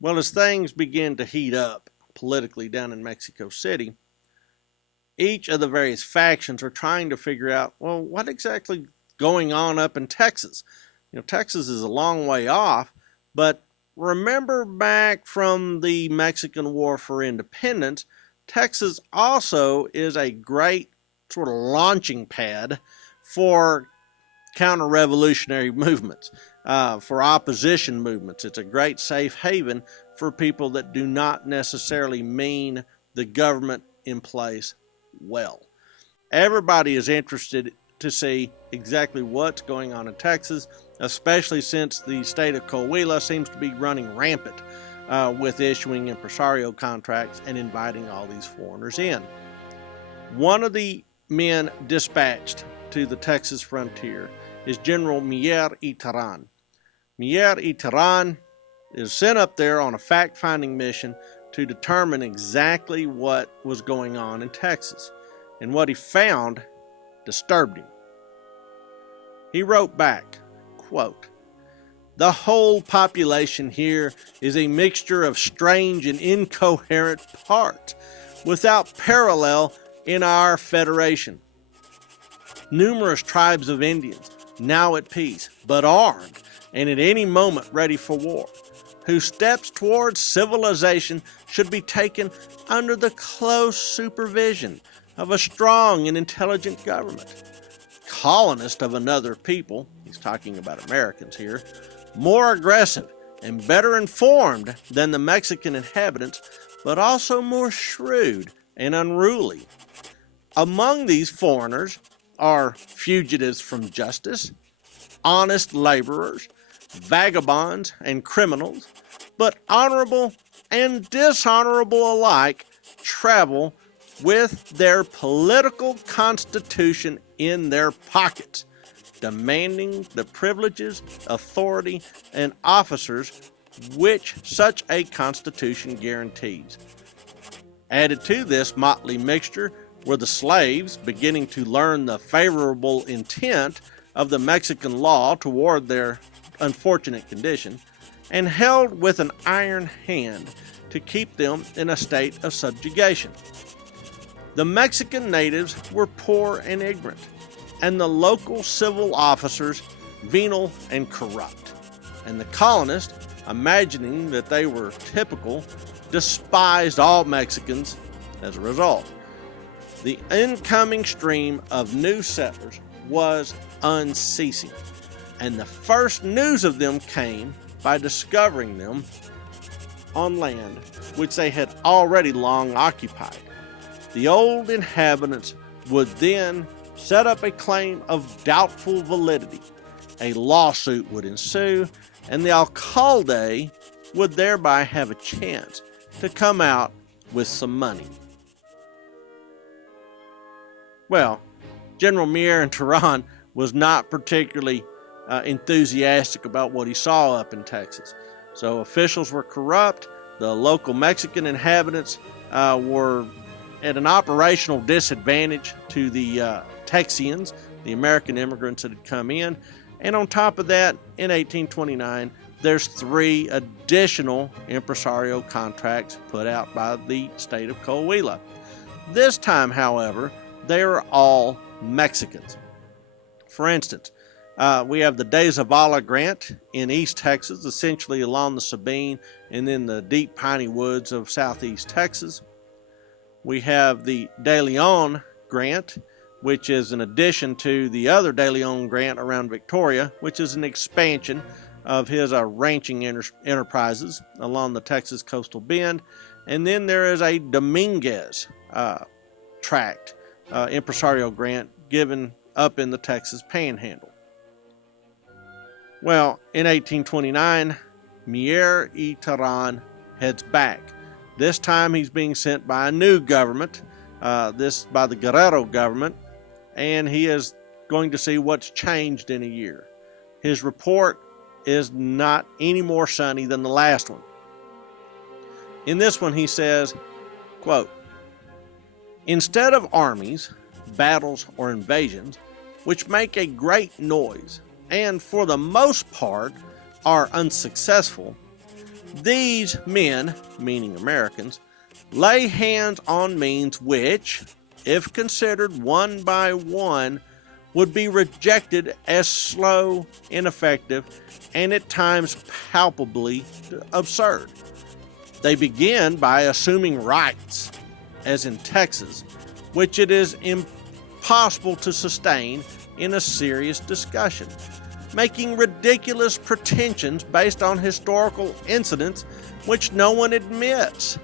Well, as things begin to heat up politically down in Mexico City, each of the various factions are trying to figure out, well, what exactly going on up in Texas? Texas is a long way off, but remember back from the Mexican War for Independence, Texas also is a great sort of launching pad for counter-revolutionary movements, for opposition movements. It's a great safe haven for people that do not necessarily mean the government in place well. Everybody is interested to see exactly what's going on in Texas, especially since the state of Coahuila seems to be running rampant with issuing Empresario contracts and inviting all these foreigners in. One of the men dispatched to the Texas frontier is General Mier y Terán. Mier y Terán is sent up there on a fact-finding mission to determine exactly what was going on in Texas. And what he found disturbed him. He wrote back, quote, "The whole population here is a mixture of strange and incoherent parts, without parallel in our federation. Numerous tribes of Indians, now at peace, but armed, and at any moment ready for war, whose steps towards civilization should be taken under the close supervision of a strong and intelligent government. Colonists of another people," he's talking about Americans here, "more aggressive and better informed than the Mexican inhabitants, but also more shrewd and unruly. Among these foreigners are fugitives from justice, honest laborers, vagabonds, and criminals, but honorable and dishonorable alike travel with their political constitution in their pockets, demanding the privileges, authority, and officers which such a constitution guarantees. Added to this motley mixture were the slaves beginning to learn the favorable intent of the Mexican law toward their unfortunate condition, and held with an iron hand to keep them in a state of subjugation. The Mexican natives were poor and ignorant, and the local civil officers venal and corrupt, and the colonists, imagining that they were typical, despised all Mexicans as a result. The incoming stream of new settlers was unceasing, and the first news of them came by discovering them on land which they had already long occupied. The old inhabitants would then set up a claim of doubtful validity. A lawsuit would ensue, and the alcalde would thereby have a chance to come out with some money. Well, General Mier and Terán was not particularly enthusiastic about what he saw up in Texas. So officials were corrupt. The local Mexican inhabitants were at an operational disadvantage to the Texians, the American immigrants that had come in. And on top of that, in 1829, there's 3 additional Empresario contracts put out by the state of Coahuila. This time, however, they are all Mexicans. For instance, we have the De Zavala grant in East Texas, essentially along the Sabine and in the deep piney woods of southeast Texas. We have the De Leon grant, which is an addition to the other De Leon grant around Victoria, which is an expansion of his ranching enterprises along the Texas coastal bend. And then there is a Dominguez tract, Empresario grant, given up in the Texas Panhandle. Well, in 1829, Mier y Terán heads back. This time he's being sent by a new government, by the Guerrero government, and he is going to see what's changed in a year. His report is not any more sunny than the last one. In this one he says, quote, "Instead of armies, battles, or invasions, which make a great noise, and for the most part are unsuccessful, These men, meaning Americans, lay hands on means which, if considered one by one, would be rejected as slow, ineffective, and at times palpably absurd. They begin by assuming rights, as in Texas, which it is impossible to sustain in a serious discussion, making ridiculous pretensions based on historical incidents which no one admits,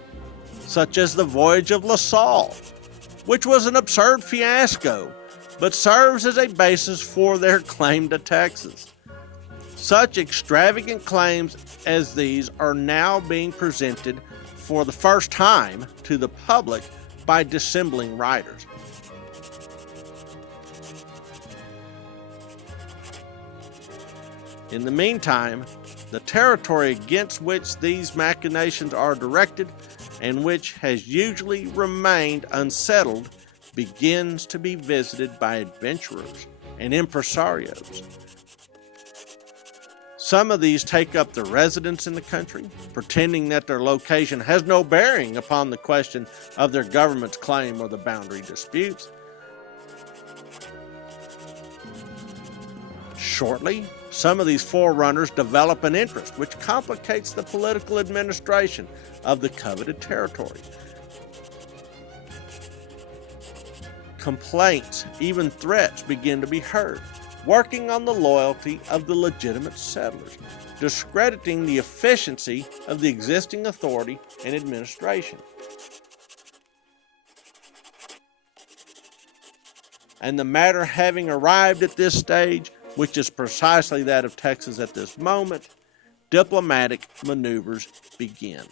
such as the voyage of La Salle, which was an absurd fiasco, but serves as a basis for their claim to Texas. Such extravagant claims as these are now being presented for the first time to the public by dissembling writers. In the meantime, the territory against which these machinations are directed, and which has usually remained unsettled, begins to be visited by adventurers and impresarios. Some of these take up their residence in the country, pretending that their location has no bearing upon the question of their government's claim or the boundary disputes. Shortly, some of these forerunners develop an interest which complicates the political administration of the coveted territory. Complaints, even threats, begin to be heard, working on the loyalty of the legitimate settlers, discrediting the efficiency of the existing authority and administration. And the matter having arrived at this stage, which is precisely that of Texas at this moment, diplomatic maneuvers begin.